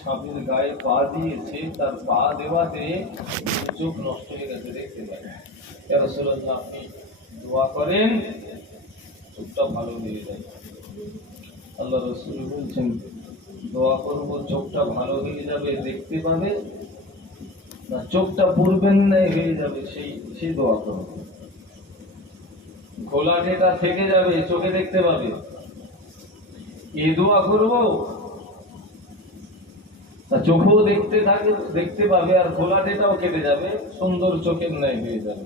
সাপের গায়ে পা দিয়েছে, তার পা দেওয়াতে চোখ নষ্ট হয়ে গেছে, দেখতে পারে। ইয়া রাসূলুল্লাহ, আপনি দোয়া করেন চোখটা ভালো হয়ে যায়। আল্লাহ রাসূল বলছেন, দোয়া করব চোখটা ভালো হয়ে যাবে, দেখতে পাবে না, চোখটা পূর্বের ন্যায় হয়ে যাবে, সেই দোয়া করব। ঘোলাটেটা থেকে যাবে, চোখে দেখতে পাবে, এই দোয়া করব, চোখও দেখতে পাবে, আর ঘোলাটেটাও কেটে যাবে, সুন্দর চোখের ন্যায় হয়ে যাবে।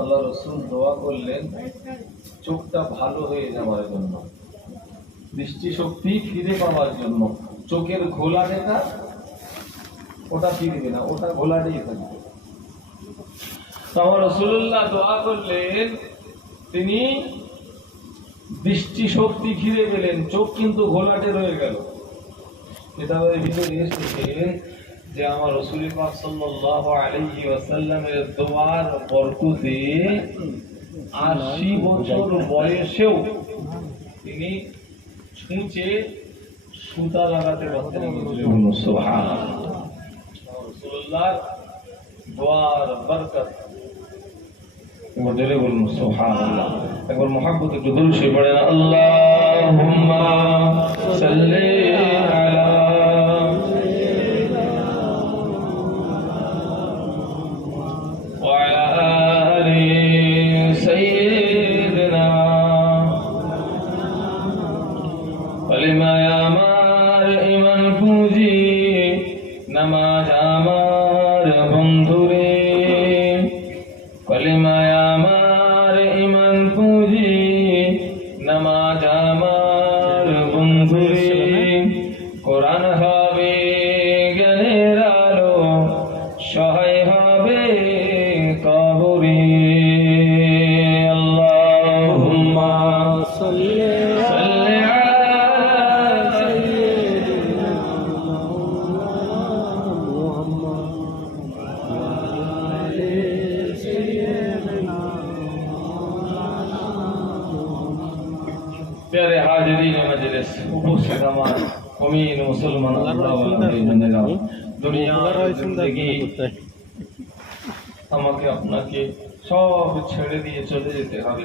আল্লাহ রাসূল দোয়া করলেন চোখটা ভালো হয়ে যাওয়ার জন্য, দৃষ্টি শক্তি ফিরে পাওয়ার জন্য। চোখের ঘোলাটেটা ওটা ফিরবে না, ওটা ঘোলাটেই থাকবে। আমার রাসূলুল্লাহ দোয়া করলেন, তিনি দৃষ্টি শক্তি ফিরে পেলেন, চোখ কিন্তু ঘোলাটে রয়ে গেল। কিতাবের ভিতরে এসেছে যে আমার রাসূল পাক সাল্লাল্লাহু আলাইহি ওয়াসাল্লামের দোয়ার বরকতে 80 বছর বয়সেও তিনি ছুঁচে সুতা লাগাতে পারতেন। সুবহানাল্লাহ, রাসূলুল্লাহর দোয়ার বরকত। একবার জোরে বলুন সুবহানাল্লাহ। একবার মুহাব্বতে একটু দুরূদ শরীফ পড়েন, আল্লাহুম্মা সাল্লি আলা কলিমায় আমার ইমান পুঁজি, নামাজ আমার বন্ধুরে, কলিমায় আমার ইমান পুঁজি, নামাজ আমার বন্ধুরে, কোরআন হবে জ্ঞানের আলো, সহায় হবে কবরে। আল্লাহুম্মা সাল্লি प्यारे हाजिरीन मजलिस, उपस्थित আমার মুমিন মুসলমান আল্লাহ ওয়ালা ভাইজানেরা, দুনিয়ার জিন্দেগি আমাকে আপনাকে সব ছেড়ে দিয়ে চলে যেতে হবে।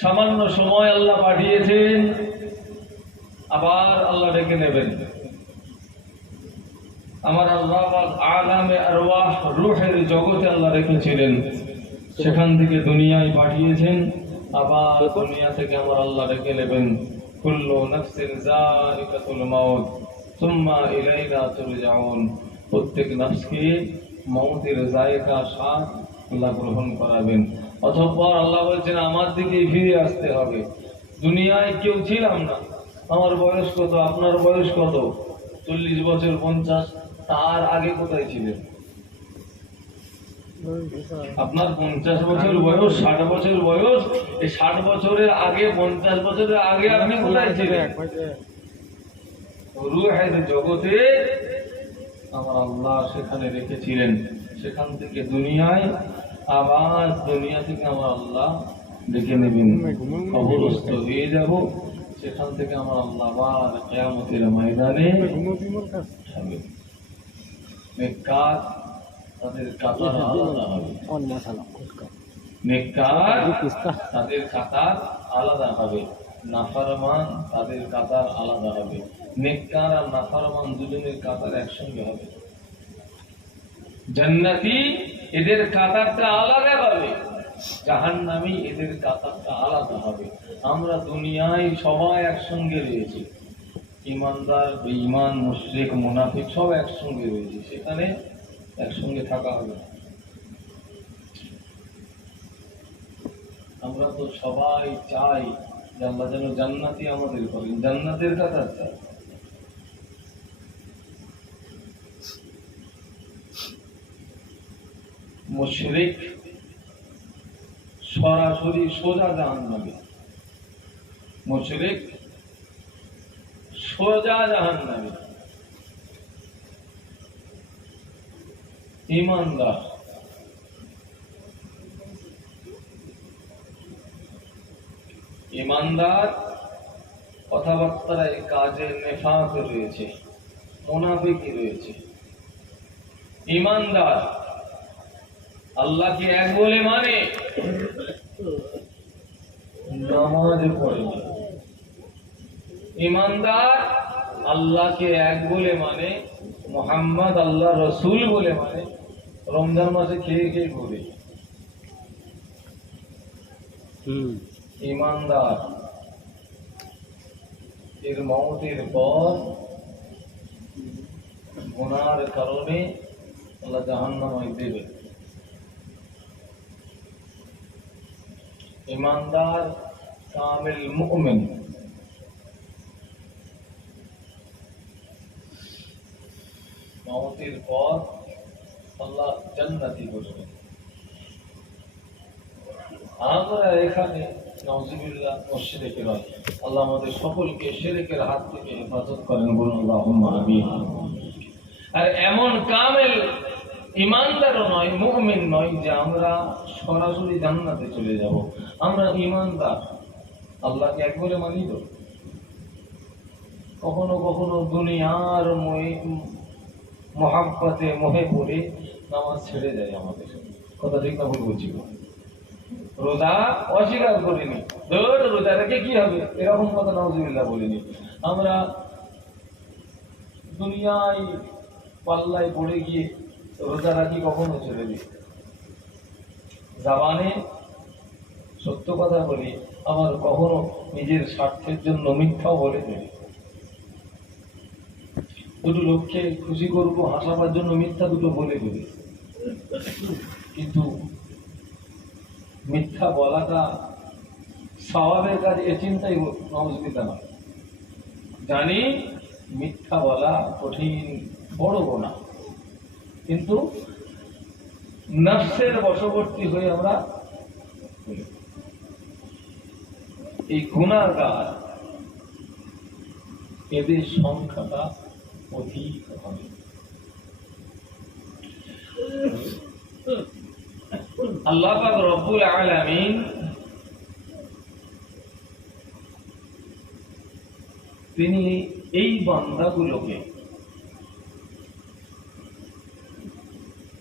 সামান্য সময় আল্লাহ পাঠিয়েছেন, আবার আল্লাহ ডেকে নেবেন। আমার আল্লাহ পাক আলামে আরওয়াহ, রূহের জগতে আল্লাহ রেখেছিলেন, সেখান থেকে দুনিয়ায় পাঠিয়েছেন, আবার দুনিয়া থেকে আমার আল্লাহ ডেকে নেবেন। কুল্লু নাফসিন যায়িকাতুল মাউত সুম্মা ইলাইনা তুরজাউন। প্রত্যেক নফসকে মওতের যায়কা স্বাদ আল্লাহ গ্রহণ করাবেন। অতঃপর আল্লাহ বলছেন, আমার দিকে ফিরে আসতে হবে। দুনিয়ায় কেউ ছিলাম না, আমার বয়স কত, আপনার বয়স কত, 40 বছর 50, তার আগে কোথায় ছিলেন? আপনার 50 বছর বয়স, 60 বছর বয়স, এই 60 বছরের আগে, 50 বছরের আগে আপনি কোথায় ছিলেন? রূহের জগতে আমার আল্লাহ সেখানে রেখেছিলেন, সেখান থেকে দুনিয়ায়, আবার দুনিয়া থেকে আমার আল্লাহ ডেকে নেবেন, কবরস্থ হয়ে যাব, সেখান থেকে আমার আল্লাহ আবার কিয়ামতের ময়দানে নেককার তাদের কাতার আলাদা হবে, নেককার তাদের কাতার আলাদা হবে, নাফরমান তাদের কাতার আলাদা হবে। নেককার আর নাফরমান দুজনের কাতার একসঙ্গে হবে। জান্নাতি এদের কাতারটা আলাদা হবে, জাহান্নামী এদের কাতারটা আলাদা হবে। আমরা দুনিয়ায় সবাই একসঙ্গে রয়েছি, ইমানদার, বেঈমান, মুশরিক, মুনাফিক সব একসঙ্গে রয়েছে, সেখানে একসঙ্গে থাকা হবে না। আমরা তো সবাই চাই যে আল্লাহ যেন জান্নাতি আমাদের করেন, জান্নাতের কাতার চাই। মুশরিক সরাসরি সোজা জাহান্নামে, মুশরিক সোজা জাহান্নামে। ईमानदार ইমানদার কথাবার্তায় কাজে নেফাক রয়েছে, মুনাফিকি রয়েছে। ইমানদার আল্লাহকে এক বলে মানে, নামাজ পড়ে। ইমানদার আল্লাহকে এক বলে মানে, মুহাম্মদ আল্লাহ রসুল বলে মানে, রমজান মাসে খেয়ে খেয়ে ঘুরে। ইমানদার এর মওতের পর গুনার কারণে আল্লাহ জাহান্নামে দেবে। ইমানদার কামিল মুমিন মওতের পর আল্লাহ জান্নাতি করবে। আমরা এখানে নাউজুবিল্লাহ মুশরিক নয়। আল্লাহ আমাদের সকলকে শিরকের হাত থেকে হেফাজত করেন, বলুন আল্লাহুম্মা আমিন। আর এমন কামেল ইমানদারও নয়, মুমিন নয় যে আমরা সরাসরি জান্নাতে চলে যাব। আমরা ইমানদার, আল্লাহকে এক বলে মানি তো। কখনো কখনো দুনিয়ার মহাব্বতে মোহে পড়ে নামাজ ছেড়ে যায় আমাদের। কথা ঠিক না ভুল বলছি? রোজা অস্বীকার করিনি, রোজা রেখে কি হবে, এরকম কথা নাউজুবিল্লাহ বলিনি। আমরা দুনিয়ায় পাল্লায় পড়ে গিয়ে রোজা রাখি কখনো ছেড়ে দিই। জাবানে সত্য কথা বলি, আবার কখনো নিজের স্বার্থের জন্য মিথ্যাও বলে ফেলি। দুটো লোককে খুশি করবো, হাসাবার জন্য মিথ্যা দুটো বলে ফেলি। কিন্তু মিথ্যা বলাটা স্বভাবের কাজ, এ চিন্তাই নাউজুবিল্লাহ না। জানি মিথ্যা বলা কঠিন, বড় গোনা, কিন্তু নফসের বশবর্তী হয়ে আমরা এই গুনাহগার, এদের সংখ্যাটা অধিক হবে। আল্লাহ পাক রব্বুল আলামিন তিনি এই বান্দাগুলোকে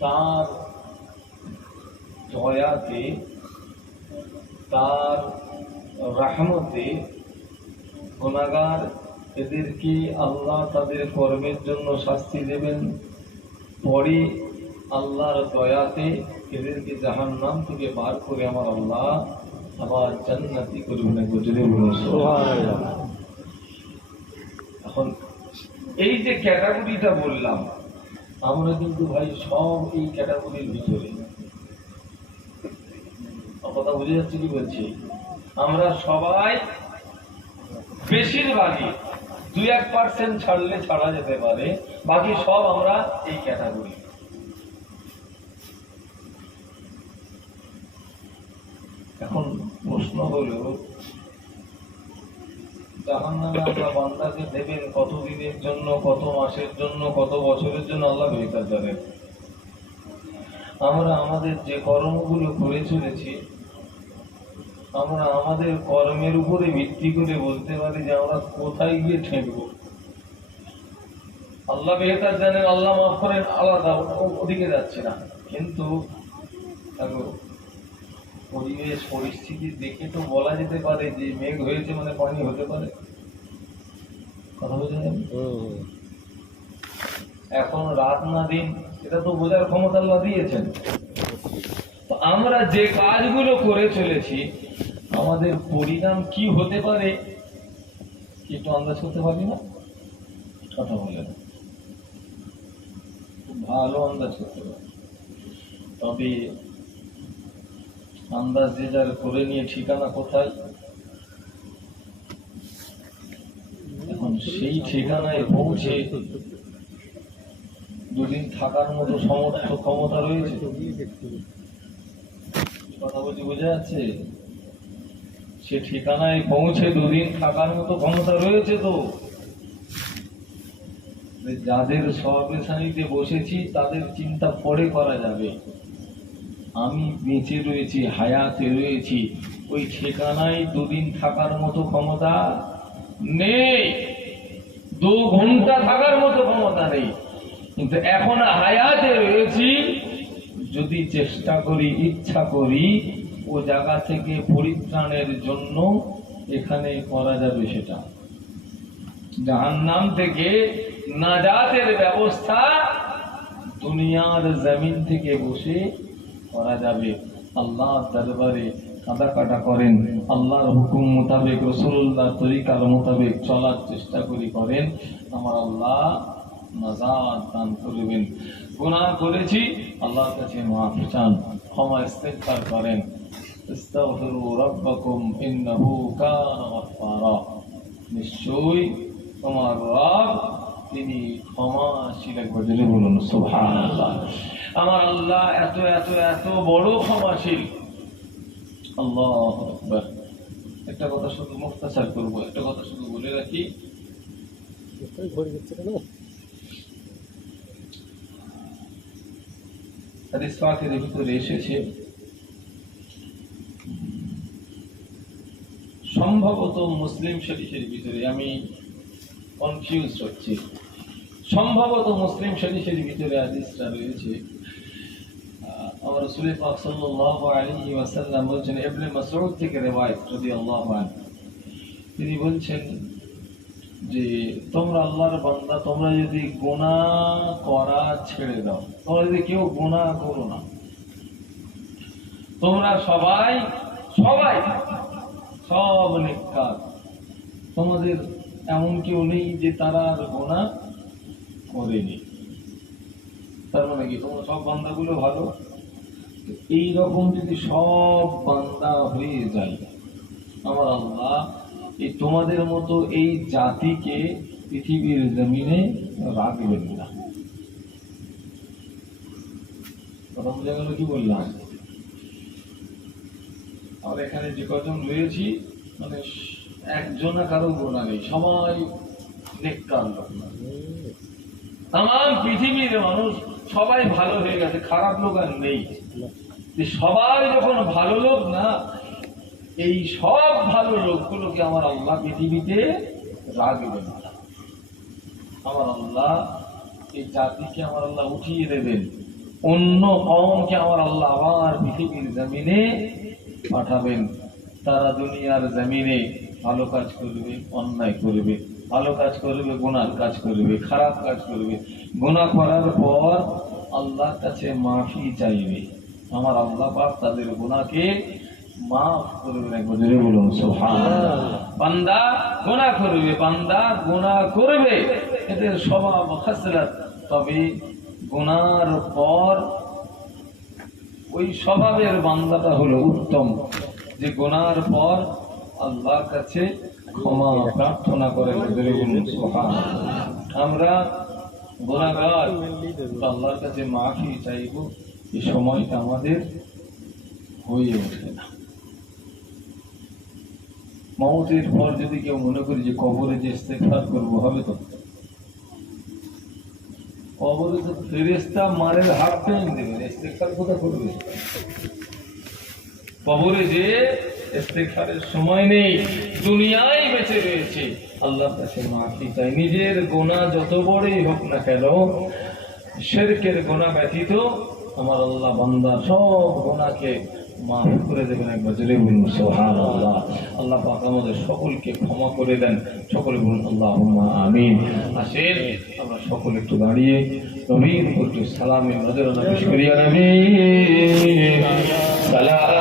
তার দয়াতে, তার রহমতে, গুনাহগার এদেরকে আল্লাহ তাদের কর্মের জন্য শাস্তি দেবেন, পরে আল্লাহর দয়াতে এদেরকে জাহান্নাম থেকে বার করে আমার আল্লাহ আবার জান্নাতি করবেন। এখন এই যে ক্যাটাগরিটা বললাম, আমরা কিন্তু ভাই সব এই ক্যাটাগরির ভিতরে। কথা বুঝে যাচ্ছে কি বলছি? আমরা সবাই বেশিরভাগই 2-1% ছাড়লে ছাড়া যেতে পারে, বাকি সব আমরা এই ক্যাটাগরি। এখন প্রশ্ন হলো, জাহান্নামে আল্লাহ বান্দাকে দেবেন কত দিনের জন্য, কত মাসের জন্য, কত বছরের জন্য, আল্লাহ বেহতার জানেন। আমরা আমাদের যে কর্মগুলো করে চলেছি, আমরা আমাদের কর্মের উপরে ভিত্তি করে বলতে পারি যে আমরা কোথায় গিয়ে ঠেকবো। আল্লাহ বেহতার জানেন, আল্লাহ মাফ করেন, আলাদা, ওদিকে যাচ্ছে না। কিন্তু পরিবেশ পরিস্থিতি দেখে তো বলা যেতে পারে যে মেঘ হয়েছে মানে পানি হতে পারে। কথা বুঝে যাবে? এখন রাত না দিন, এটা তো বোঝার ক্ষমতা আল্লাহ দিয়েছেন। তো আমরা যে কাজগুলো করে চলেছি, আমাদের পরিণাম কি হতে পারে একটু আন্দাজ করতে পারি না? কথা বলে না, খুব ভালো আন্দাজ করতে পারি। তবে আন্দাজ যে যার করে নিয়ে ঠিকানা কোথায়, এখন সেই ঠিকানায় পৌঁছে দুদিন থাকার মতো সমর্থ ক্ষমতা রয়েছে। কথা বলছি, বোঝা যাচ্ছে? সে ঠিকানায় পৌঁছে দুদিন থাকার মতো ক্ষমতা রয়েছে। তো যাদের সবের সানিতে বসেছি তাদের চিন্তা পরে করা যাবে। আমি বেঁচে রয়েছি, হায়াতে রয়েছি, ওই ঠিকানায় দুদিন থাকার মতো ক্ষমতা নেই, 2 ঘন্টা থাকার মতো ক্ষমতা নেই, কিন্তু এখন হায়াতে রয়েছি, যদি চেষ্টা করি, ইচ্ছা করি, ও জায়গা থেকে পরিত্রাণের জন্য এখানে করা যাবে সেটা। জাহান্নাম থেকে নাজাতের ব্যবস্থা দুনিয়ার জমিন থেকে বসে করা যাবে। আল্লাহ দরবারে কাদা কাটা করেন, আল্লাহর হুকুম মোতাবেক, রাসূলুল্লাহর তরিকার মোতাবেক চলার চেষ্টা করেন, আমার আল্লাহ নাজাত দান করবেন। গুনাহ করেছি, আল্লাহর কাছে মাফ চান, ক্ষমা ইস্তেগফার করেন। ইস্তাগফিরু রাব্বাকুম ইন্নাহু কানা গাফফারা। নিশ্চয়ই তোমার রব তিনি ক্ষমাশীল। একবার জোরে বলুন সুবহানাল্লাহ। আমার আল্লাহ এত এত এত বড় ক্ষমাশীল। আল্লাহু আকবার। একটা কথা শুধু মুখতাসার করব, একটা কথা শুধু বলে রাখি, হাদিস পাকের ভিতরে এসেছে, সম্ভবত মুসলিম শরীফের ভিতরে, আমি কনফিউজ হচ্ছি, সম্ভবত মুসলিম শরীফের ভিতরে হাদিসটা রয়েছে। আমার রাসূল পাক সাল্লাল্লাহু আলাইহি ওয়াসাল্লাম বলেছেন, ইবনে মাসউদ থেকে riwayat রাদিয়াল্লাহু আনহু, তিনি বলছেন যে তোমরা আল্লাহর বান্দা, তোমরা যদি গুনাহ করা ছেড়ে দাও, তোমরা যদি কেউ গুনাহ করো না, তোমরা সবাই সবাই সব নেককার, তোমাদের এমন কেউ নেই যে তারা আর গুনাহ করেনি। তার মানে কি তোমরা সব বান্দাগুলো ভালো? এই রকম যদি সব বান্দা হয়ে যায়, আমার আল্লাহ এই তোমাদের মতো এই জাতিকে পৃথিবীর জমিনে রাখবেন না। কথা বুঝে গেল কি বললাম? আমরা এখানে যে কজন রয়েছি, মানে একজনা কারো গোনা নেই, সবাই নেককার লোক। তাম পৃথিবীর মানুষ সবাই ভালো হয়ে গেছে, খারাপ লোক আর নেই। সবাই যখন ভালো লোক না, এই সব ভালো লোকগুলোকে আমার আল্লাহ পৃথিবীতে রাখবেন না। আমার আল্লাহ এই জাতিকে আমার আল্লাহ উঠিয়ে দেবেন, অন্য কওমকে আমার আল্লাহ আবার পৃথিবীর জমিনে পাঠাবেন। তারা দুনিয়ার জমিনে ভালো কাজ করবে, অন্যায় করবে, ভালো কাজ করবে, গুনাহ কাজ করবে, খারাপ কাজ করবে। গুনাহ করার পর আল্লাহর কাছে মাফি চাইবে, আমার আল্লাহ পাক তাদের গুনাহকে মাফ করবেন। একবার জোরে বলুন সুবহানাল্লাহ। বান্দা গুনাহ করবে, বান্দা গুনাহ করবে, এদের স্বভাব খাসলাত, তবে গুনার পর ওই স্বভাবের বান্দাটা হলো উত্তম, যে গুনার পর আল্লাহর কাছে ক্ষমা প্রার্থনা করে। আমরা গুনাহগার, আল্লাহর কাছে মাফি চাইব, এই সময়টা আমাদের হয়ে ওঠে না। মওতের পর যদি কেউ মনে করি যে কবরে যে ইস্তেগফার করবো, হবে তো? কবরে তো ফেরেশতা মারের হাত টেনে দেবে, ইস্তেগফার কোথা করবে? কবরে যে ইস্তেগফারের সময় নেই, দুনিয়ায় বেঁচে রয়েছে, আল্লাহর কাছে মাফি চাই। নিজের গুনাহ যত বড়ই হোক না কেন, শিরকের গুনাহ ব্যতীত আমার আল্লাহ বান্দার সব গুনাহকে মাফ করে দেবেন। একবার জোরে বলুন সুবহানাল্লাহ। আল্লাহ পাক আমাদের সকলকে ক্ষমা করে দেন। সকলে বলুন আল্লাহুম্মা আমিন। আসেন আমরা সকলে একটু দাঁড়িয়ে নবীর প্রতি সালামের নজরানা পেশ করি। ইয়া নবী সালাম।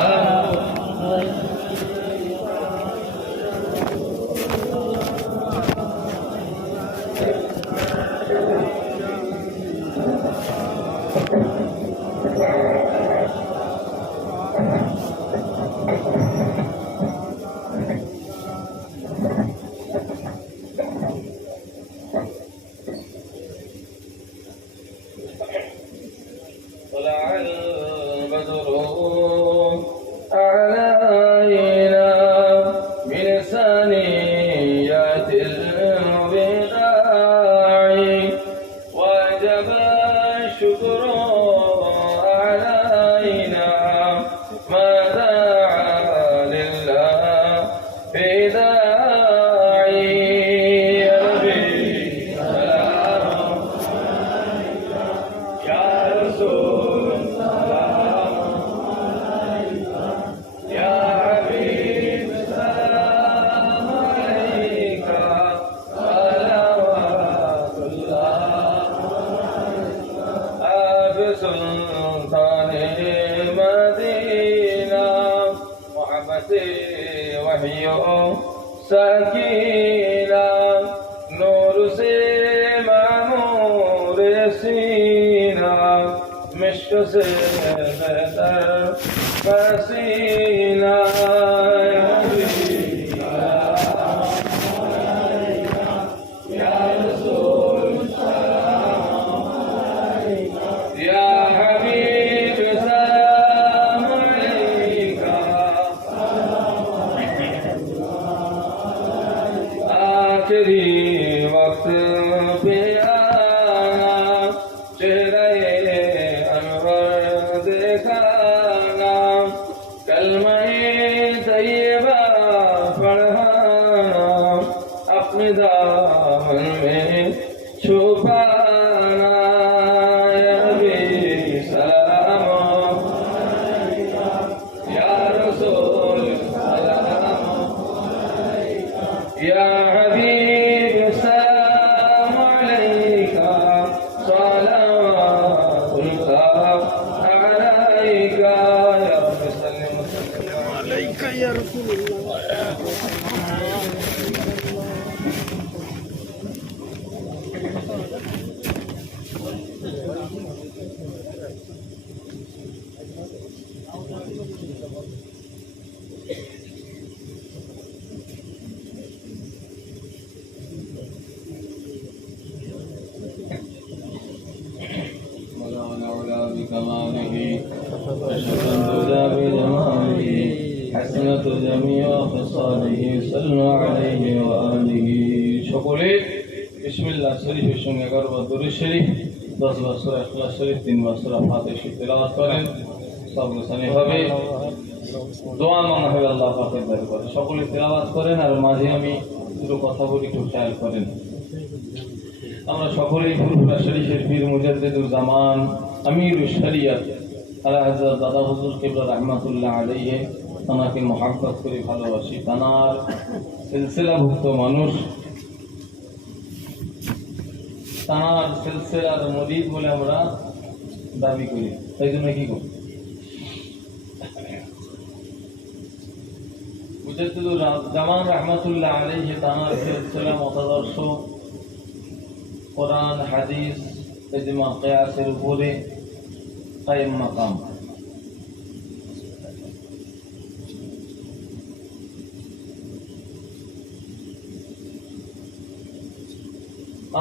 شكر علينا ما دعا لله सकीना नूर से मामूर सीना मिश्क से बेहतर पसीना वक्त पे आना चेहरे अनवर देखाना कलमे तैयबा पढ़ाना अपने दामन में छुपाना या नबी सलाम या रसूल सलाम या يا رسول الله بكماله أشهد بجماله حسنة جميع خصاله صلوا عليه وآله সকলে বিসমিল্লাহ শরীফের সঙ্গে 11 বার দরুদ শরীফ 10 বার সূরা ইখলাস শরীফ 3 বার সূরা ফাতিহা শরীফ তেলাওয়াত করেন সব গোছানো হবে দোয়া মানা হবে আল্লাহ পাকের দরবারে সকলে তেলাওয়াত করেন আর মাঝে আমি দুটো কথা বলি একটু খেয়াল করেন আমরা সকলেই ফুরফুরা শরীফের পীর মুজাদ্দিদুল জামান আমিরুশ শরিয়ত আলা হযরত দাদা হুজুর কিবলা রাহমাতুল্লাহ আলাইহি তানাকে মহব্বত করে ভালোবাসি তানার সিলসিলাভুক্ত মানুষ তানার সিলসিলার মুরিদ বলে আমরা দাবি করি তাই জন্য কি করি মুজাদ্দিদুল জামান রাহমাতুল্লাহ আলাইহি তানার সিলসিলা মতাদর্শ কোরআন হাদিস ইজমা কিয়াসের উপরে কায়েম মাকাম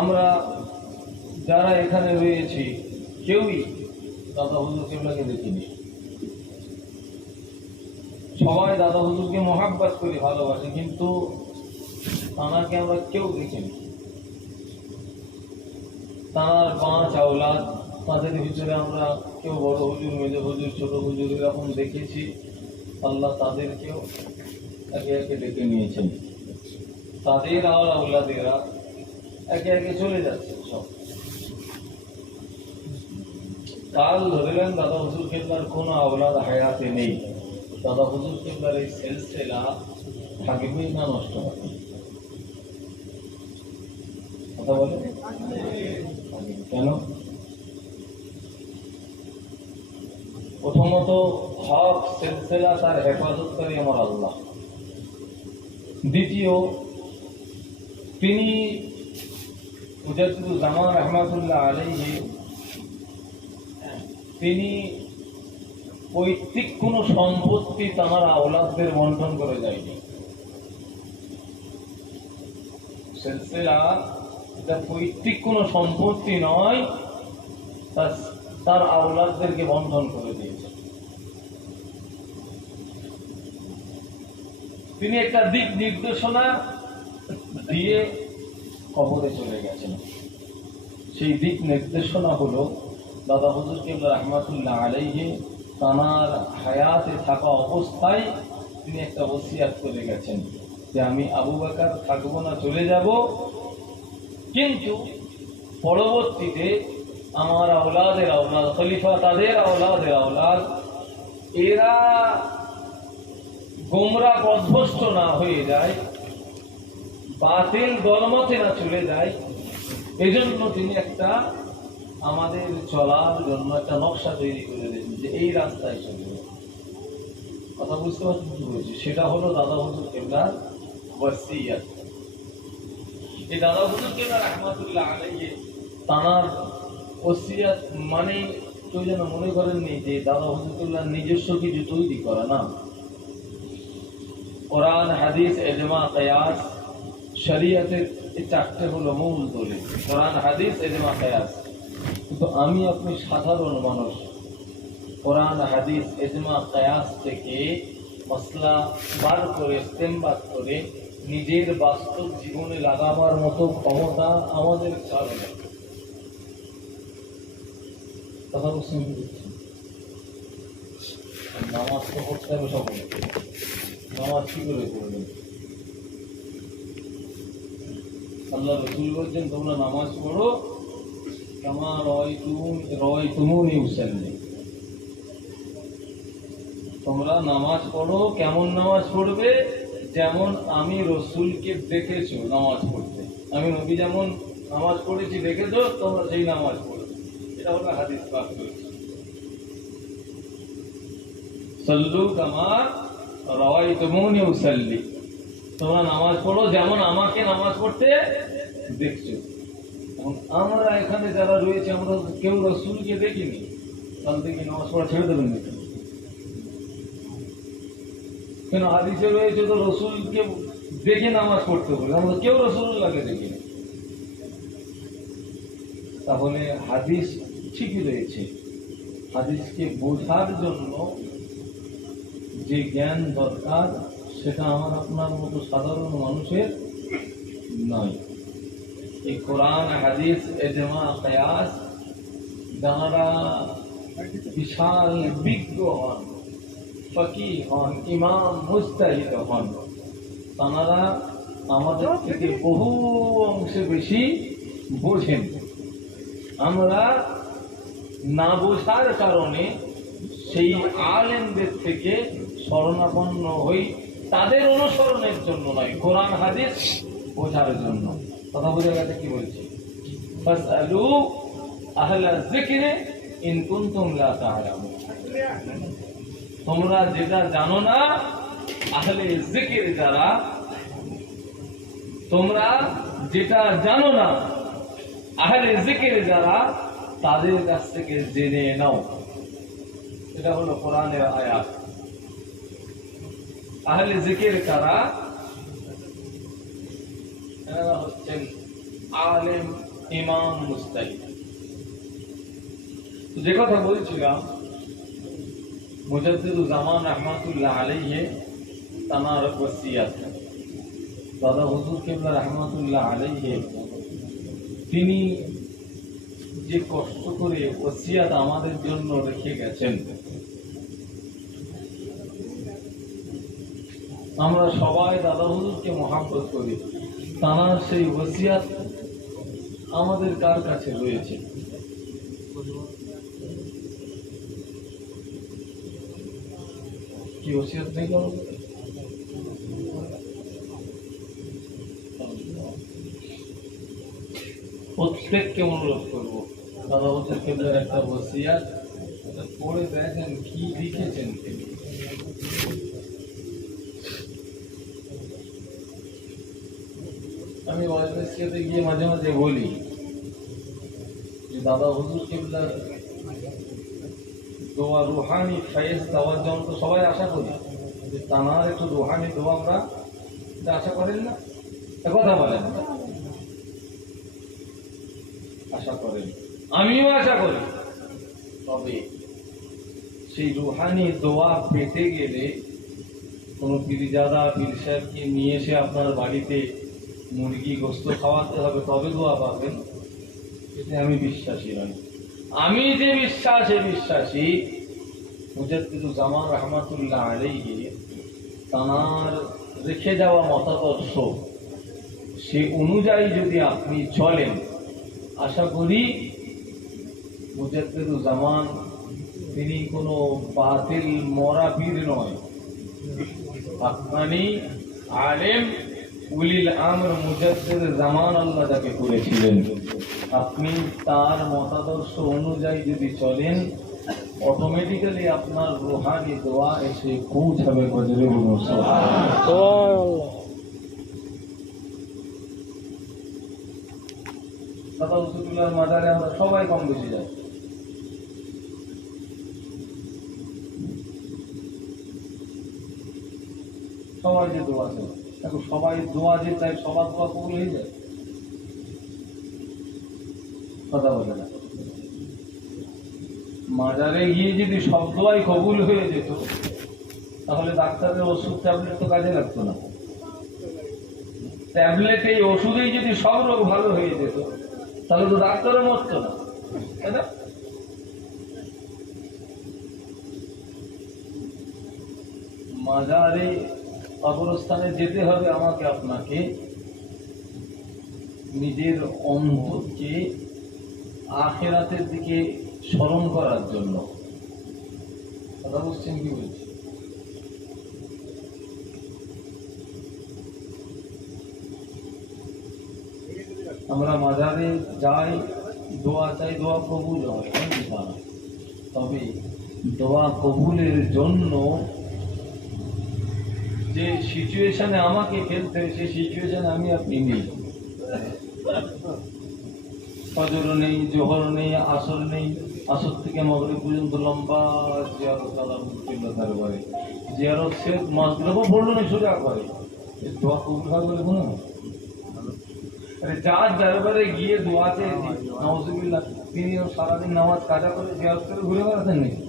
আমরা যারা এখানে রয়েছি কেউই দাদা হুজুর কিবলাকে দেখিনি সবাই দাদা হুজুরকে মহব্বত করে ভালোবাসে কিন্তু তানাকে আমরা কেউ দেখিনি তার 5 আওলাদ তাদের ভিতরে আমরা কেউ বড় হুজুর মেজ হুজুর ছোট হুজুর এরকম দেখেছি আল্লাহ তাদেরকেও একে একে ডেকে নিয়েছেন তাদের আর আওলাদেরা একে একে চলে যাচ্ছে সব কাল ধরলেন দাদা হুজুর কিবলার কোনো আওলাদ হায়াতে নেই দাদা হুজুর কিবলার এই সিলসিলা থাকবেই না নষ্ট হবে কথা বলে কেন প্রথমত হক সিলসিলা তার হেফাজতকারী আমার আল্লাহ দ্বিতীয় তিনি মুজাদ্দিদুল জামান রাহমাতুল্লাহ আলাইহি তিনি পৈতৃক কোনো সম্পত্তি তার আওলাদদের বন্টন করে যায়নি সিলসিলা এটা পৈতৃক কোনো সম্পত্তি নয় তার আওলাদদেরকে বন্ধন করে দিয়েছে তিনি একটা দিক নির্দেশনা দিয়ে কবরে চলে গেছেন সেই দিক নির্দেশনা হলো দাদা হুজুর কিবলা রাহমাতুল্লাহ আলাইহি তানার হায়াতে থাকা অবস্থায় তিনি একটা ওসিয়াত করে গেছেন যে আমি আবু বকর থাকবো না, চলে যাব, কিন্তু পরবর্তীতে আমার আওলাদের আওলাদ, খলিফা তাদের আওলাদের আওলাদ, এরা গোমরা পথভ্রষ্ট না হয়ে যায়, বাতিল দলমতে না চলে যায়, এজন্য তিনি একটা আমাদের চলার জন্য একটা নকশা তৈরি করে দিয়েছেন যে এই রাস্তায় চলবে। কথা বুঝতে পারছেন কি বলছি? সেটা হলো দাদা হুজুর কেবলার ওয়াসিয়াত। এই দাদা হুজুর কেবলা রাহমাতুল্লাহ আলাইহি তানার ওসিয়াত মানে কেউ যেন মনে করেননি যে দাদা হুজুর কেবলার নিজস্ব কিছু তৈরি করা, না। কোরআন, হাদিস, ইজমা, কিয়াস, শরীয়তের এই চারটে হলো মূল দলিল। কোরআন, হাদিস, ইজমা, কিয়াস। কিন্তু আমি আপনি সাধারণ মানুষ কোরআন, হাদিস, ইজমা, কিয়াস থেকে মসলা বার করে, ইস্তেমবাদ করে নিজের বাস্তব জীবনে লাগাবার মতো ক্ষমতা আমাদের কারো নেই। কথা বুঝতে পেরেছি? নামাজ তো পড়তে হবে সকলে। নামাজ কি করে পড়বেন? আল্লাহ রাসূল বলছেন তোমরা নামাজ পড়ো কামা রাআইতুমুনি উসাল্লি। তোমরা নামাজ পড়ো, কেমন নামাজ পড়বে? যেমন আমি রসুলকে দেখেছো নামাজ পড়তে। আমি নবী যেমন নামাজ পড়েছি দেখেছো, তোমরা সেই নামাজ পড়বে। এটা হলো হাদিস পাক রয়েছে, সাল্লু কামা রাআইতুমুনি উসাল্লি। তোমরা নামাজ পড়ো যেমন আমাকে নামাজ পড়তে দেখছো। আমরা এখানে যারা রয়েছে আমরা কেউ রসুলকে দেখিনি, তাহলে দেখি নামাজ পড়া ছেড়ে দেবেন নাকি? কেন হাদিসে রয়েছে তো রসুলকে দেখে নামাজ পড়তে বলে, আমরা কেউ রসুলকে দেখিনি। তাহলে হাদিস ঠিকই রয়েছে, হাদিসকে বোঝার জন্য যে জ্ঞান দরকার সেটা আমার আপনার মতো সাধারণ মানুষের নয়। এই কোরআন, হাদিস, ইজমা, কিয়াস যারা বিশাল বিজ্ঞ হন, ফকিহ হন, ইমাম, মুজতাহিদ হন, তারা আমাদের থেকে বহু অংশে বেশি বোঝেন। আমরা না বোঝার কারণে সেই আলেমদের থেকে শরণাপন্ন হই, তাদের অনুসরণের জন্য নয়, কোরআন হাদিস বোঝার জন্য। কথা বোঝা গেছে কি বলছি? ফাসআলু আহলা যিকরি ইন কুনতুম লা তা'লামুন। তোমরা যেটা জানো না, আহলে যিকির যারা, তোমরা যেটা জানো না, আহলে যিকির যারা, তাদের কাছ থেকে জেনে নাও। এটা হলো কোরআনের আয়াত। আহলে যিকির কারা? এরা হচ্ছেন আলেম, ইমাম, মুজতাহিদ। যে কথা বলছিলাম, মুজাদ্দিদুল জামান রাহমাতুল্লাহ আলাইহি তানার ওসিয়াত, দাদা হুজুর কেবলা রাহমাতুল্লাহ আলাইহি তিনি যে কষ্ট করে ওসিয়াত আমাদের জন্য রেখে গেছেন, আমরা সবাই দাদা হুজুরকে মহব্বত করি। তানার সেই ওসিয়াত আমাদের কার কাছে রয়েছে? কি ওসিয়াত নেই কারো? প্রত্যেককে অনুরোধ করবো, দাদা হুজুর কেবলার একটা ওসিয়াত পড়ে দেখেন কি লিখেছেন তিনি। আমি ওয়াজে গিয়ে মাঝে মাঝে বলি যে দাদা হুজুর কেবলার দোয়া, রুহানি ফায়েজ দেওয়ার জন্য তো সবাই আশা করি, যে তানার একটু রুহানি দোয়া আমরা আশা করেন না? কথা বলেন, আশা করেন, আমিও আশা করি। তবে সেই রুহানি দোয়া পেতে গেলে কোনো পীরজাদা, পীর সাহেবকে নিয়ে এসে আপনার বাড়িতে মুরগি গোস্ত খাওয়াতে হবে, তবে দোয়া পাবেন, এতে আমি বিশ্বাসী নই। আমি যে বিশ্বাসী মুজাদ্দিদুল জামান রাহমাতুল্লাহ আলাইহি তানার রেখে যাওয়া মতাদর্শ সে অনুযায়ী যদি আপনি চলেন, আশা করি মুজাদ্দিদুজ্জামান তিনি কোনো বাতিল মরা পীর নয়, হাক্কানি আলেম উলিল আমর মুজাদ্দিদ জামান আল্লাহ যাকে করেছিলেন, আপনি তার মতাদর্শ অনুযায়ী যদি চলেন, অটোমেটিক্যালি আপনার রুহানি দোয়া এসে পৌঁছাবে। বজরে বলুন সুবহানাল্লাহ। দাদা হুজুরুল্লাহর মাজারে আমরা সবাই কম বেশি যাই, সবাই যে দোয়া চাই, এখন সবাই দোয়া যে চাই সবার দোয়া কবুল হয়ে যায়? কথা বলে না। মাজারে গিয়ে যদি সব দোয়াই কবুল হয়ে যেত, তাহলে ডাক্তারের ওষুধ ট্যাবলেট তো কাজে লাগতো না। ট্যাবলেট এই ওষুধেই যদি সব রোগ ভালো হয়ে যেত, তাহলে তো ডাক্তারও মরতো না, তাই না? মাজারে কবরস্থানে যেতে হবে আমাকে আপনাকে নিজের অন্তরকে আখিরাতের দিকে স্মরণ করার জন্য। কথা বুঝছেন কি বলছি? আমরা মাজারে যাই, দোয়া চাই, দোয়া কবুল হয়, তবে দোয়া কবুলের জন্য যে সিচুয়েশনে আমাকে ফেলতে হয়, সেই সিচুয়েশনে আমি আপনি নেই। ফজর নেই, জোহর নেই, আসর নেই, আসর থেকে মাগরিব পর্যন্ত লম্বা জিয়ারত আলহামদুলিল্লাহ দরবারে জিয়ারত সে মাগরিবও পড়লো না, সোজা করে দোয়া কবুল হয় বলে মনে হয়? যার দরবারে গিয়ে দোয়াতে নাউজুবিল্লাহ, তিনি সারাদিন নামাজ কাজা করে জিয়ারত করে ঘুরে বেড়াতেন নাকি?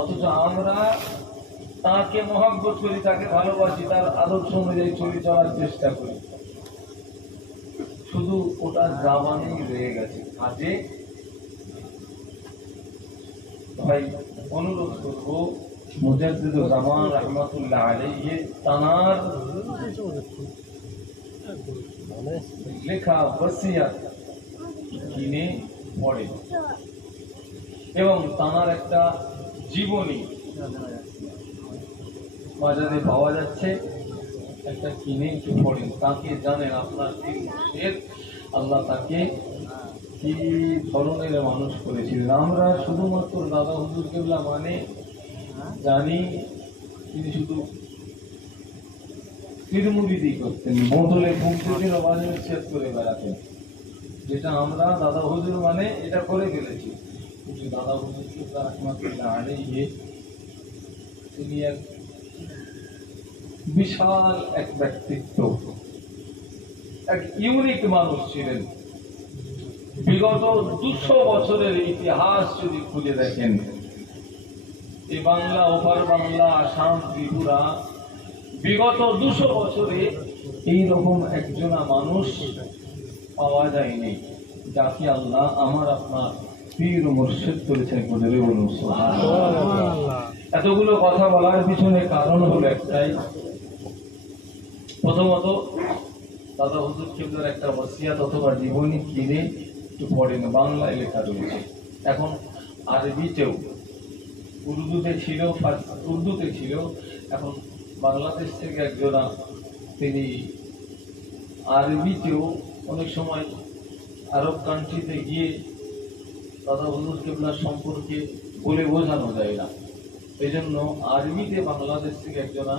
অথচ আমরা তাকে মহব্বত করি, তাকে ভালোবাসি, তার আদর্শ অনুযায়ী চলে চলার চেষ্টা করি, শুধু ওটা জামানেই রয়ে গেছে। কাজে ভাই অনুরোধ করবো, মুজাদ্দিদুজ্জামান রাহমাতুল্লাহ আলাইহি তানার লেখা ওসিয়ত কিনে পড়ে এবং তানার একটা জীবনী বাজারে পাওয়া যাচ্ছে, একটা কিনে একটু পড়েন, তাকে জানেন আপনার আল্লাহ তাকে কি ধরনের মানুষ করেছিলেন। আমরা শুধুমাত্র দাদা হুজুর কেবলা মানে জানি তিনি শুধু তিরমুরিদি করতেন, বোতলে ফুঁকতেন, বাজে ছেদ করে বেড়াতেন, যেটা আমরা দাদা হুজুর মানে এটা করে ফেলেছি। কিন্তু দাদা হুজুর কেবলা রাহমাতুল্লাহ আলাইহি তিনি এক বিশাল এক ব্যক্তিত্ব, এক ইউনিক মানুষ ছিলেন। বিগত 200 বছরের ইতিহাস যদি খুঁজে দেখেন, এই বাংলা, ওপার বাংলা, আসাম, ত্রিপুরা, বিগত 200 বছরে এইরকম একজনা মানুষ পাওয়া যায়নি যাকে আল্লাহ আমার আপনার পীর ও মুর্শিদ করেছেন। বলুন সুবহানাল্লাহ। এতগুলো কথা বলার পিছনে কারণ হলো একটাই, প্রথমত দাদা হুজুর কেবলার একটা ওসিয়ত অথবা জীবনী কিনে একটু পড়েন, বাংলায় লেখা রয়েছে, এখন আরবিতেও, উর্দুতে ছিল, এখন বাংলাদেশ থেকে একজনা তিনি আরবিতেও, অনেক সময় আরব কান্ট্রিতে গিয়ে দাদা হুজুর কেবলার সম্পর্কে বলে বোঝানো যায় না, এই জন্য আরবিতে বাংলাদেশ থেকে একজনা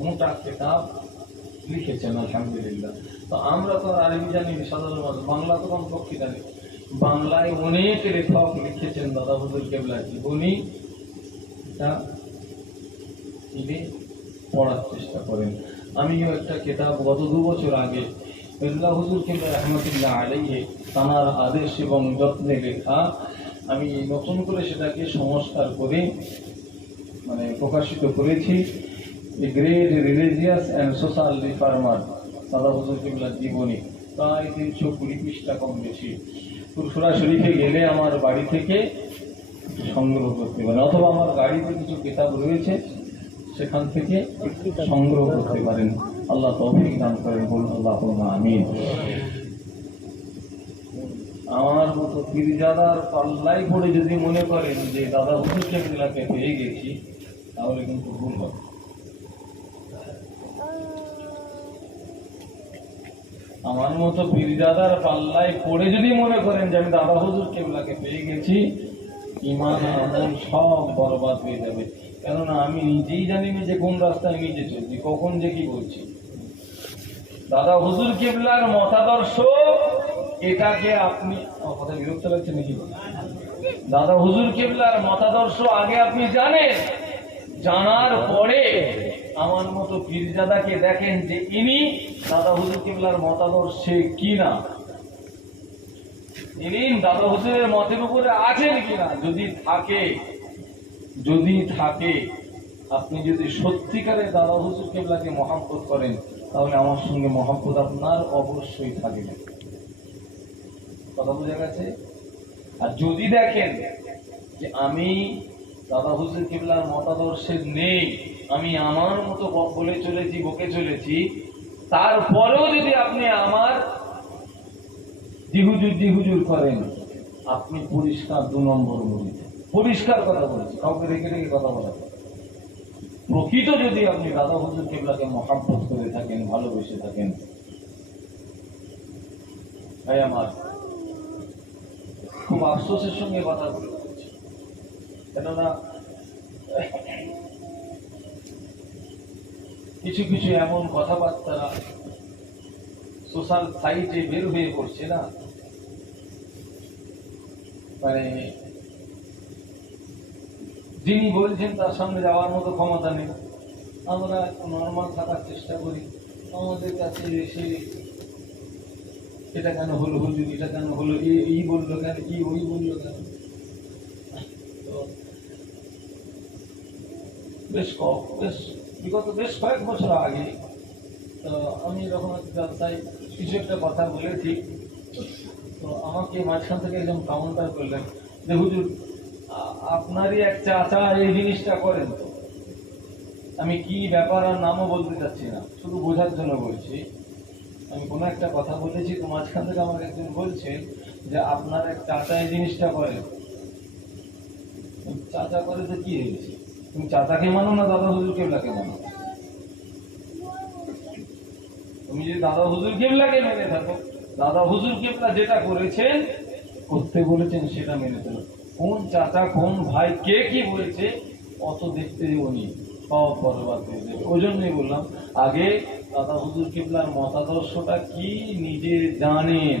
মোটা কিতাব লিখেছেন আলহামদুলিল্লাহ। তো আমরা তো আরবি জানি, সাধারণ মানুষ বাংলা তো কমপক্ষে জানি, বাংলায় অনেক লেখক লিখেছেন দাদা হুজুর কেবলার জীবনী, এটা তিনি পড়ার চেষ্টা করেন। আমিও একটা কিতাব গত 2 বছর আগে দাদা হুজুর কেবলা রাহমাতুল্লাহ আলাইহি তানার আদেশ এবং যত্নে লেখা, আমি নতুন করে সেটাকে সংস্কার করে মানে প্রকাশিত করেছি। A great religious and social reformer, দাদা হুজুর কেবলার জীবনী, প্রায় 320 পৃষ্ঠা কম বেশি। ফুরফুরা শরীফে গেলে আমার বাড়ি থেকে সংগ্রহ করতে পারেন, অথবা আমার গাড়িতে কিছু কিতাব রয়েছে, সেখান থেকে সংগ্রহ করতে পারেন। আল্লাহ তৌফিক দান করেন, বলুন আল্লাহুম্মা আমিন। আমার মতো পীরজাদার পাল্লাই পড়ে যদি মনে করেন যে দাদা হুজুর কেবলাকে পেয়ে গেছি, তাহলে কিন্তু ভুল হবে। আমার মতো পীরজাদার পাল্লায় পড়ে যদি মনে করেন যে আমি দাদা হুজুর কেবলাকে পেয়ে গেছি, ঈমান আমল সব বরবাদ হয়ে যাবে। কেননা আমি নিজেই জানি না যে কোন রাস্তায় নিজে চলছি, কখন যে কি বলছি। দাদা হুজুর কেবলার মতাদর্শ, এটাকে আপনি আমার কথা বিরক্ত লাগছে নাকি? দাদা হুজুর কেবলার মতাদর্শ আগে আপনি জানেন, জানার পরে আমার মতো পীরজাদাকে দেখেন যে ইনি দাদা হুজুর কেবলার মতাদর্শে কিনা, ইনি দাদা হুজুরের মতের উপরে আছেন কিনা। যদি থাকে আপনি যদি সত্যিকারে দাদা হুজুর কেবলাকে মহব্বত করেন, তাহলে আমার সঙ্গে মহব্বত আপনার অবশ্যই থাকবে। কথা বোঝা গেছে? আর যদি দেখেন যে আমি দাদা হুজুর কেবলার মতাদর্শে নেই, আমি আমার মতো বলে চলেছি, বকে চলেছি, তারপরেও যদি আপনি আমার হুজুর করেন, আপনি পরিষ্কার 2 নম্বর মুরিদ। পরিষ্কার কথা বলেছি, কাউকে রেখে রেখে কথা বলা। প্রকৃত যদি আপনি দাদা হুজুর কেবলাকে মহব্বত করে থাকেন, ভালোবেসে থাকেন, ভাই আমার খুব আফসোসের সঙ্গে কথা বলে বলছি, কেননা কিছু কিছু এমন কথাবার্তা সোশ্যাল সাইটে বের হয়ে পড়ছে না, মানে যিনি বলছেন তার সামনে যাওয়ার মতো ক্ষমতা নেই। আমরা নর্মাল থাকার চেষ্টা করি, আমাদের কাছে এসে এটা কেন হলো হুজুর, এটা কেন হলো, এই বললো কেন, কি ওই বললো কেন। তো বিগত বেশ কয়েক বছর আগে তো আমি এরকম ব্যবসায় কিছু একটা কথা বলেছি, তো আমাকে মাঝখান থেকে একজন কাউন্টার করলেন যে হুজুর আপনারই এক চাচা এই জিনিসটা করেন। তো আমি কি ব্যাপার আর নামও বলতে চাচ্ছি না, শুধু বোঝার জন্য বলছি। আমি কোনো একটা কথা বলেছি, তো মাঝখান থেকে আমাকে একজন বলছেন যে আপনার এক চাচা এই জিনিসটা করেন। চাচা করে তো কি হয়েছে? তুমি চাচাকে মানো না দাদা হুজুর কেবলাকে মানো? তুমি যদি দাদা হুজুর কেবলাকে মেনে থাকো, দাদা হুজুর কেবলা যেটা করেছেন, করতে বলেছেন, সেটা মেনে চলো। কোন চাচা কোন ভাই কে কি বলেছে অত দেখতে দেবনি, সব বরবাদ হয়ে যাবে। ওই জন্যই বললাম আগে দাদা হুজুর কেবলার মতাদর্শটা কি নিজে জানেন,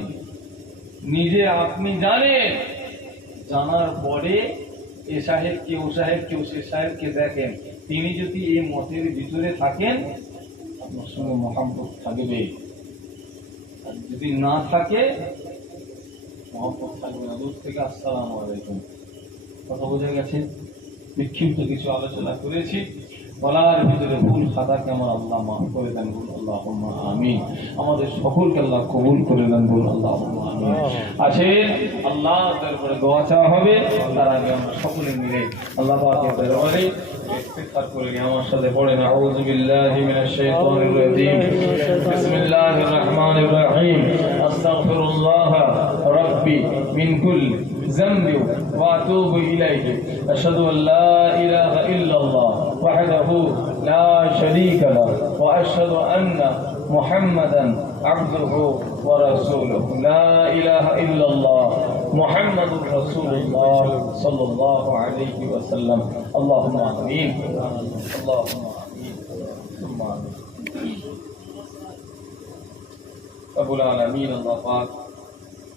নিজে আপনি জানেন, জানার পরে এ সাহেবকে, ও সাহেবকে, ও সে সাহেবকে দেখেন, তিনি যদি এই মতের ভিতরে থাকেন, আপনার সঙ্গে মহব্বত থাকবে। আর যদি না থাকে, মহব্বত থাকবে না। দূর থেকে আসসালামু আলাইকুম। কথা বোঝা গেছে? বিক্ষিপ্ত কিছু আলোচনা করেছি, বলার ভিতরে ভুল খাতাকে আমার আল্লাহ মাফ করে দেন, বলুন আল্লাহুম্মা আমিন। আমাদের সকলকে আল্লাহ কবুল করে দেন, বলুন আল্লাহুম্মা আমিন। আছেন আল্লাহ দরবারে দোয়া চাওয়া হবে, তার আগে আমরা সকলে মিলে আল্লাহ পাকের দরবারে ইস্তিগফার করে নিই। আমার সাথে পড়েন আউযু বিল্লাহি মিনাশ শাইতানির রাজীম, বিসমিল্লাহির রহমানির রহিম, আস্তাগফিরুল্লাহ রাব্বি মিন কুল্লি যামবি ওয়া আতুবু ইলাইহি, আশহাদু আল লা ইলাহা ইল্লাল্লাহ وحده لا شريك له وأشهد أن محمدا عبده ورسوله لا إله إلا الله محمد رسول الله صلى الله عليه وسلم اللهم آمين اللهم آمين ثم آمين رب العالمين الله পাক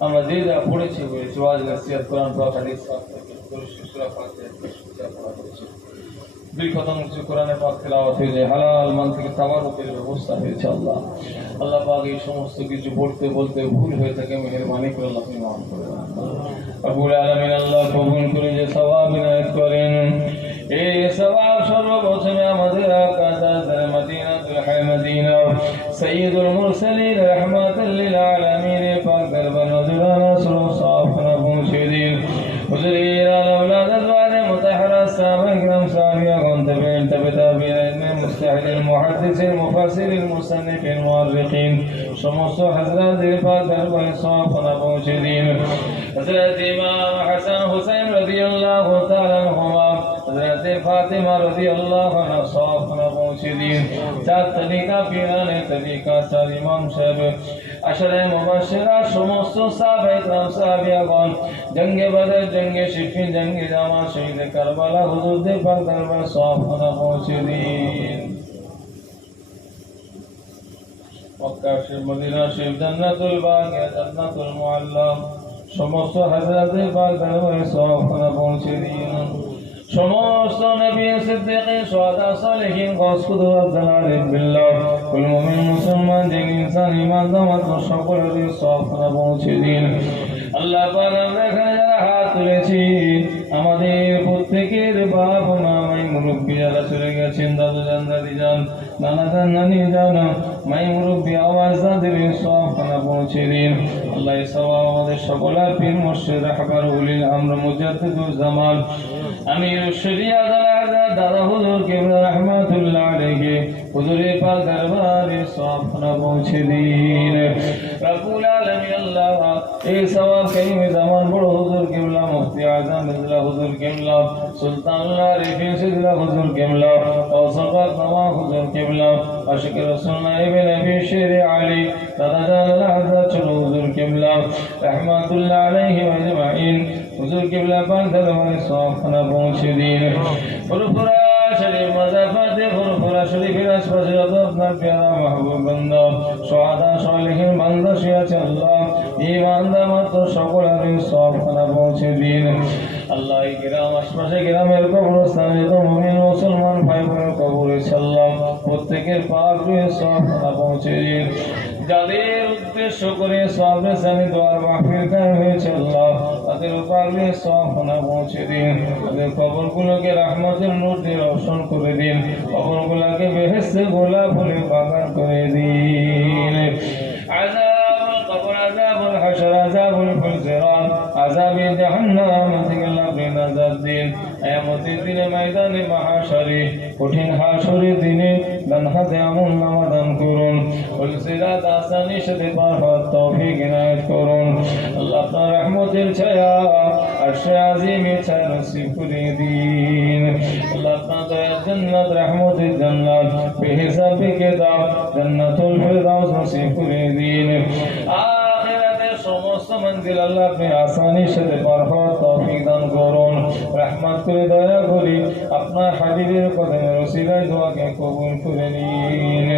আমরা যে যা পড়েছি ওয়াজ নসিহত কোরআন পাক হাদিস পাক থেকে সূরা ফাতিহা পড়া হয়েছে, বিখতম কিছু কোরআনে পাক তেলাওয়াত হয়েছে, হালাল মান থেকে তাবারুকের ব্যবস্থা হয়েছে। আল্লাহ আল্লাহ পাক এই সমস্ত কিছু পড়তে বলতে ভুল হয়ে থাকে, মেহেরবানি করে আল্লাহ আপনি মাফ করে দেন। রব্বুল আলামিন আল্লাহ কবুল করে যে সওয়াব ইনায়াত করেন, এই সওয়াব সর্বপ্রথমে আমাদের আকা তাজদার মদিনাতুল মদিনা সাইয়্যিদুল মুরসালিন রাহমাতাল লিল আলামিন পাক দরবার নজরানা সুরু সাফনা পৌঁছে দিন। হুজুরের আওলাদ আজওয়াজ মুতাহহারা সাহাবা কিরাম সাহাবিয়া গণ তাবেঈন তাবে তাবেঈন মুজাহিদিন মুহাদ্দিসিন মুফাসসিরিন মুসান্নিফিন মুআররিখিন সমস্ত হযরতের পাক দরবারে সওয়াবখানা পৌঁছে দিন। হযরত ইমাম হাসান হুসাইন রাদিয়াল্লাহু তাআলা আনহুমা হযরত ফাতিমা রাদিয়াল্লাহু আনহা সওয়াবখানা পৌঁছে দিন। চার তরিকা পীরানে তরিকা চার ইমাম সাহেব আশরে মুবাশশিরা সমস্ত সাহাবায়ে کرام সাহাবিয়াগণ জঙ্গে বদর জঙ্গে সিফিন জঙ্গে জামা শহীদ কারবালা হুজুরদের পাক দরবারে সওয়াবখানা পৌঁছে দিন। মক্কা শরীফ মদিনা শরীফ জান্নাতুল বাকিয়া জান্নাতুল মুআল্লা সমস্ত হযরতের পাক দরবারে সওয়াবখানা পৌঁছে দিন। সমস্ত নবী সিদ্দিকিন শুহাদা সালেহিন গাউস কুতুব আলিম বিল্লাহ কুল মুমিন মুসলমান যে ইনসান ঈমান দামাত সকলের সওয়াবখানা পৌঁছে দিন। আল্লাহ পাক আমরা এখানে যারা হাত তুলেছি আমাদের প্রত্যেকের বাপ মাই মুরব্বী যারা চলে গেছেন দাদু জান দাদি জান নানা জান নানি জান মাই মুরব্বী আওয়াজ তাদের সওয়াবখানা পৌঁছে দিন। আল্লাহ এই সওয়াব আমাদের সকলের পীর মুর্শিদ রাহবার উলিল আমর মুজাদ্দিদুল জামান আমির শরিয়া দাদা হুজুর কিবলা রাহমাতুল্লাহ আলাইহি হুজুরের পাক দরবারে সওয়াবখানা পৌঁছে দিন। রব্বুল আলামিন আল্লাহ এই সওয়াব কারীম জামান বড় হুজুর কিবলা মুফতি আযম মিজলা হুজুর কিবলা সুলতানুল্লাহ রিফি সিদলা হুজুর কিবলা ওসরফাত নওয়া হুজুর কিবলা আশিক রাসূল নায়েব নবী শের আলী দাদা জালাল হযরত ছোট হুজুর কিবলা রাহমাতুল্লাহ আলাইহি ওয়া আজমাইন হুজুর কিবলা পাক দরবারে সওয়াবখানা পৌঁছে দিন। ফুরফুরা শরীফ মাজাফাতে ফুরফুরা শরীফের আশপাশে যত আপনার প্যারা মাহবুব বান্দা শুহাদা সালেহিন বান্দা আছে আল্লাহ ঈমান দামাত সকলের সওয়াবখানা পৌঁছে দিন। আল্লাহ এই গ্রাম আশপাশে গ্রামের কবরস্থানে তো মুমিন মুসলমান ভাই বোনের কবরে আল্লাহ প্রত্যেকের পাক সওয়াবখানা পৌঁছে দিন। যাদের উদ্দেশ্য করে সওয়াবে সানি দোয়ার মাহফিল কায়েম হয়েছে আল্লাহ তাদের পাকে সওয়াবখানা পৌঁছে দিন। তাদের কবরগুলোকে রহমতের নূর দিয়ে রোশন করে দিন। কবরগুলোকে বেহেশতের গোলাপ ফুলে বাগান করে দিন। আযাবুল কবর আযাবুল হাশর আযাবুল ফুলসিরাত আযাবে জাহান্নাম থেকে আল্লাহ নাজাত দিন। কিয়ামতের দিনে ময়দানে মাহশরে কঠিন হাশরের দিনে ডান হাতে আমল নামা দান করুন। ফুলসিরাত আসানি সাথে পার হওয়ার তৌফিক ইনায়াত করুন। আল্লাহ আপনার রহমতের ছায়া আরশে আজিমের ছায়া নসিব করে দিন। আল্লাহ আপনার দয়ার জান্নাত রহমতের জান্নাত বেহিসাব বেকিতাব জান্নাতুল ফিরদাউস নসিব করে দিন। আখিরাতের সমস্ত মঞ্জিল আল্লাহ আপনি আসানির সাথে পার হওয়ার তৌফিক দান করুন। রহমত করে দয়া করে আপনার হাবিবের কদমের ওসিলায় দোয়াকে কবুল করে নিন।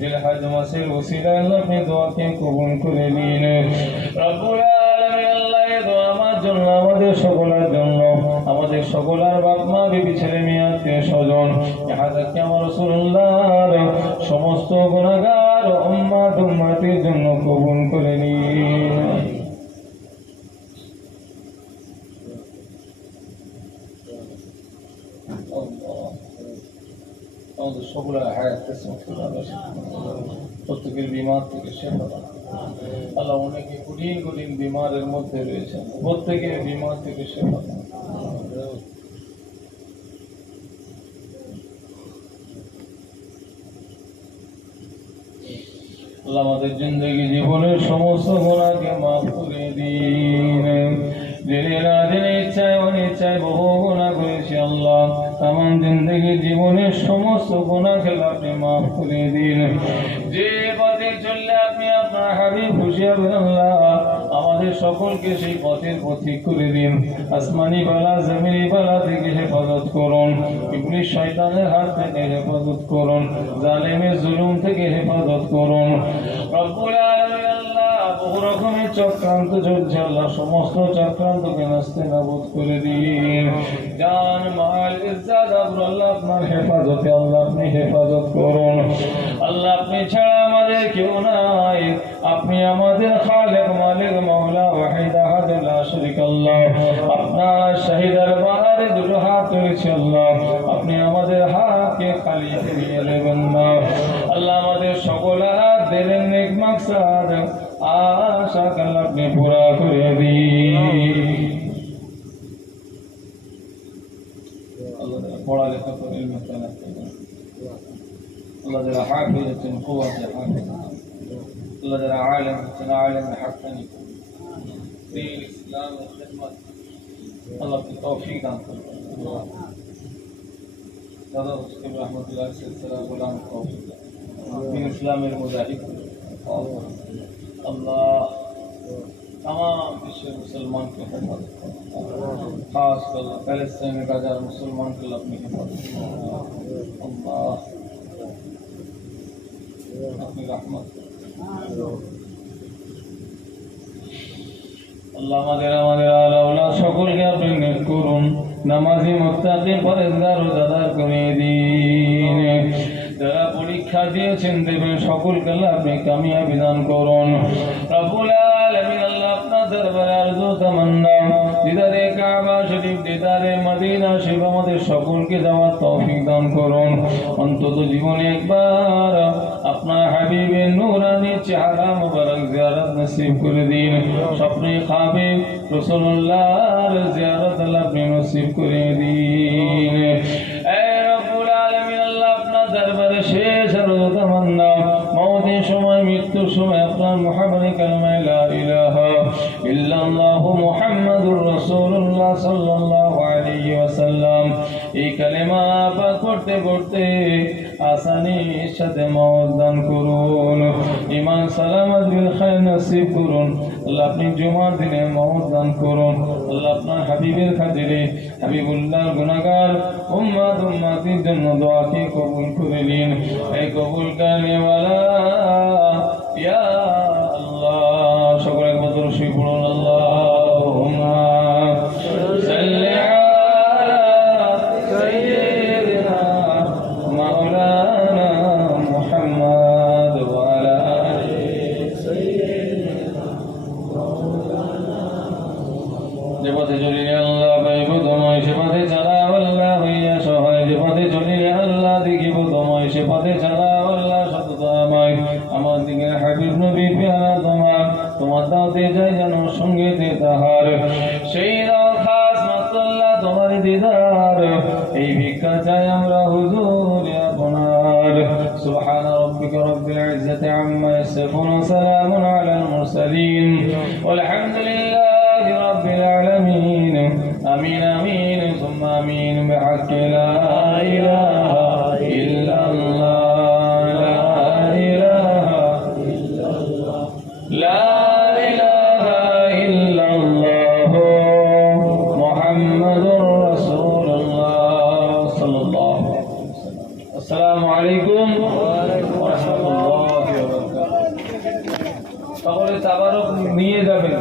জিলহজ মাসের ওসিলায় আল্লাহ আপনি দোয়াকে কবুল করে নিন। রব্বুল আলামিন আল্লাহ এই দোয়া আমার জন্য আমাদের সকলের জন্য আমাদের সকলের বাপ মা বিবি ছেলে মেয়ে আত্মীয় স্বজন হাজরত আমার রাসূলুল্লাহর সমস্ত গুনাহগার উম্মাত উম্মতির জন্য কবুল করে নিন। আমাদের সকলের হায়াত প্রত্যেকের বিমার থেকে শেফা দান। আল্লাহ অনেকে কঠিন কঠিন বিমারের মধ্যে রয়েছে প্রত্যেকের বিমার থেকে শেফা দান। আল্লাহ আমাদের জিন্দগি জীবনের সমস্ত গুনাহকে মাফ করে দিন। জেনে না জেনে ইচ্ছায় অনিচ্ছায় বহু গুনাহ করেছি আল্লাহ তামাম জিন্দগি জীবনের সমস্ত গুনাহকে আপনি মাফ করে দিন। যে পথে চললে আপনি আপনার হাবিব খুশি হবেন আল্লাহ আমাদের সকলকে সেই পথের পথিক করে দিন। আসমানি বালা জমিনি বালা থেকে হেফাজত করুন। ইবলিস শয়তানের হাত থেকে হেফাজত করুন। জালেমের জুলুম থেকে হেফাজত করুন। রব্বুল আলামিন আল্লাহ বহু রকমের চক্রান্ত চলছে আল্লাহ সমস্ত চক্রান্তকে নাস্তে নাবুদ করে দিন। জান মাল ইজ্জত আবরু আল্লাহ আপনার হেফাজতে আল্লাহ আপনি হেফাজত করুন। আল্লাহ আপনি ছাড়া আমাদের কেউ নাই। আপনি আমাদের খালেক মালিক মাওলা ওয়াহিদ আহাদ লা শারীকা আল্লাহ। আপনার শাহী দরবারে দুটো হাত তুলেছি আল্লাহ আপনি আমাদের হাতকে খালি ফিরিয়ে নেবেন না। আল্লাহ আমাদের সকল দিলের নেক মাকসাদ আশা আল্লাহ আপনি পুরা করে দিন। আল্লাহ পড়ালেখা করে আল্লাহ যারা হাফিজ আছেন কুওয়াতে হাফিজ, আল্লাহ যারা আলেম আছেন আলেম হাক্কানি দ্বীন ইসলামের খিদমত আল্লাহ কি তৌফিক দান করুন। দাদা মুসলিম রহমতুল্লাহ সিলসিলা গোলাম তৌফিক দ্বীন ইসলামের মুজাহিদ আল্লাহ तमाम विश्व मुसलमान के खिदमत खास कर पैलेस्टाइन में गाजा मुसलमान के लिए अपनी हिम्मत अल्लाह अपनी रहमत अल्लाह আমাদের আলা আওলা সকলকে আপনি নেক করুন, নামাজি মুত্তাকি পরহেজগার রোজাদার করে দিন। যারা পরীক্ষা দিয়েছেন দেবেন সকলকে আল্লাহ আপনি কামিয়াবি দান করুন। রব্বুল আলামিন আল্লাহ আপনার দরবারে আরজু তামান্না দিদারে কাবা শরীফ দিদারে মদিনা শরীফ আমাদের সকলকে যাওয়ার তৌফিক দান করুন। অন্তত জীবনে একবার আপনার হাবিবের নূরানি চেহারা মুবারক জিয়ারত নসিব করে দিন। স্বপ্নে খাবে রাসূলুল্লাহর জিয়ারত আল্লাহ আপনি নসিব করে দিন। এ রব্বুল আলামিন আল্লাহ আপনার দরবারে শেষ আরজু তামান্না মওতের সময় মৃত্যুর সময় আপনার মুহাম্মদে কালেমা লা ইলাহা ইল্লাল্লাহু মুহাম্মাদুর রাসূলুল্লাহ সাল্লাল্লাহু আলাইহি ওয়াসাল্লাম এই কালেমা পাঠ করতে করতে আসানির সাথে মওত দান করুন, ঈমান সালামত বিল খায়র নসিব করুন। আল্লাহ আপনি জুমার দিনে মওত দান করুন। আল্লাহ আপনার হাবিবের খাতিরে হাবিবুল্লাহর গুনাহগার উম্মতের জন্য দোয়াকে কবুল করে নিন। এই কবুল করনেওয়ালা ইয়া আল্লাহ সকলে কদর শুই পড়ুন। আল্লাহুম্মা সাল্লি আলা সাইয়্যিদিনা মাওলানা মুহাম্মদ ওয়া আলা আলি সাইয়্যিদিনা মাওলানা। যে পথে চলিলে আল্লাহ পাইব তোমায়, সে পথে চালাও আল্লাহ হইয়া সহায়। যে পথে চলিলে আল্লাহ দেখিব তোমায়, সে পথে চালাও আল্লাহ সততাময়। আমার দিকে হাবিব নবী পেয়ারা তোমার দাওতে যাই যেন সঙ্গীতে তাহার, সেই দাও খাস মাসাল্লাহ তোমার দিদার। এই ভিক্ষা চাই আমরা হুজুর আপনার। সুবহান রাব্বিকা রাব্বিল ইজ্জাতি আম্মা ইয়াসিফুন ওয়া সালামুন আলাল মুরসালিন ওয়ালহামদুলিল্লাহি রাব্বিল আলামিন। আমিন আমিন সুম্মা আমিন বিহাক্কি লা ইলাহা ইল্লাল্লাহ لا إله إلا الله محمد رسول الله صلى الله عليه وسلم. السلام عليكم ورحمة الله وبركاته. সকলে তাবারক নিয়ে যাবেন।